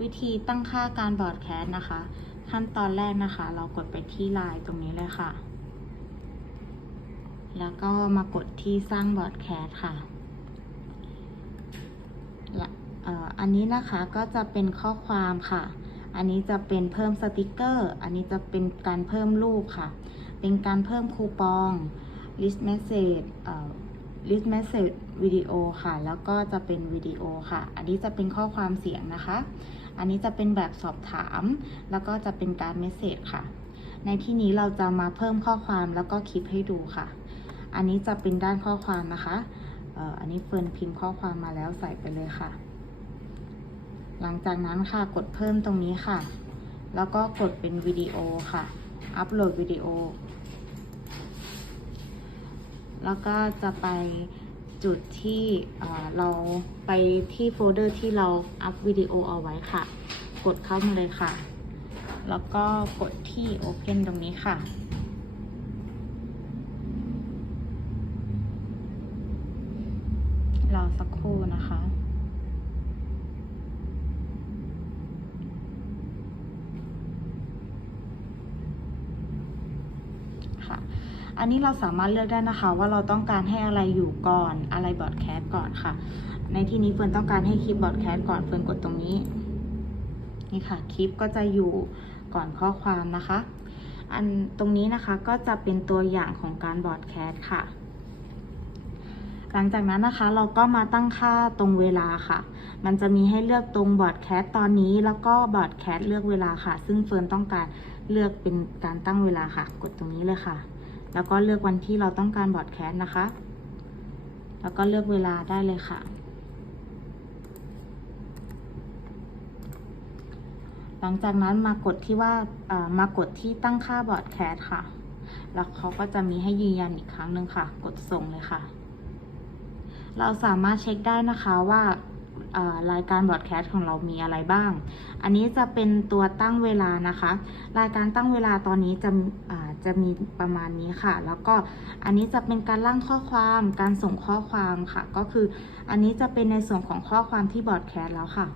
วิธีตั้งค่าการบอร์ดแคสต์นะคะ ขั้นตอนแรกนะคะ เรากดไปที่ไลน์ตรงนี้เลยค่ะ แล้วก็มากดที่สร้างบอร์ดแคสต์ค่ะอันนี้นะคะก็จะเป็นข้อความค่ะ อันนี้จะเป็นเพิ่มสติกเกอร์ อันนี้จะเป็นการเพิ่มรูปค่ะ เป็นการเพิ่มคูปอง list message เอ่อ list message วิดีโอค่ะ แล้วก็จะเป็นวิดีโอค่ะ อันนี้จะเป็นข้อความเสียงนะคะ อันนี้จะเป็นแบบสอบถาม แล้วก็จะเป็นการเมสเซจค่ะ ในที่นี้เราจะมาเพิ่มข้อความแล้วก็คลิปให้ดูค่ะ อันนี้จะเป็นด้านข้อความนะคะเอ่ออันนี้เฟิร์นพิมพ์ข้อความมาแล้วใส่ไปเลยค่ะ หลังจากนั้นค่ะกดเพิ่มตรงนี้ค่ะ แล้วก็กดเป็นวิดีโอค่ะ อัปโหลดวิดีโอ แล้วก็จะไปจุดที่เราไปที่โฟลเดอร์ที่เราอัพวิดีโอเอาไว้ค่ะ กดเข้ามาเลยค่ะ แล้วก็กดที่ Open ตรงนี้ค่ะรอสักครู่นะคะ ค่ะ อันนี้เราสามารถเลือกได้นะคะ ว่าเราต้องการให้อะไรอยู่ก่อนอะไรบอดแคสก่อนค่ะ ในที่นี้เฟิร์นต้องการให้คลิปบอดแคสก่อนเฟิร์นกดตรงนี้นี่ค่ะคลิปก็จะอยู่ก่อนข้อความนะคะ อันตรงนี้นะคะก็จะเป็นตัวอย่างของการบอดแคสค่ะ หลังจากนั้นนะคะเราก็มาตั้งค่าตรงเวลาค่ะ มันจะมีให้เลือกตรงบอร์ดแคสตอนนี้แล้วก็บอร์ดแคสเลือกเวลาค่ะ ซึ่งเฟิร์นต้องการเลือกเป็นการตั้งเวลาค่ะ กดตรงนี้เลยค่ะ แล้วก็เลือกวันที่เราต้องการบอร์ดแคสต์นะคะ แล้วก็เลือกเวลาได้เลยค่ะ หลังจากนั้นมากดที่ว่ามากดที่ตั้งค่าบอร์ดแคสต์ค่ะ แล้วเขาก็จะมีให้ยืนยันอีกครั้งหนึ่งค่ะ กดส่งเลยค่ะ เราสามารถเช็คได้นะคะว่า รายการบอร์ดแคสต์ของเรามีอะไรบ้าง อันนี้จะเป็นตัวตั้งเวลานะคะ รายการตั้งเวลาตอนนี้จะจะมีประมาณนี้ค่ะ แล้วก็อันนี้จะเป็นการร่างข้อความ การส่งข้อความค่ะ ก็คืออันนี้จะเป็นในส่วนของข้อความที่บอร์ดแคสต์แล้วค่ะ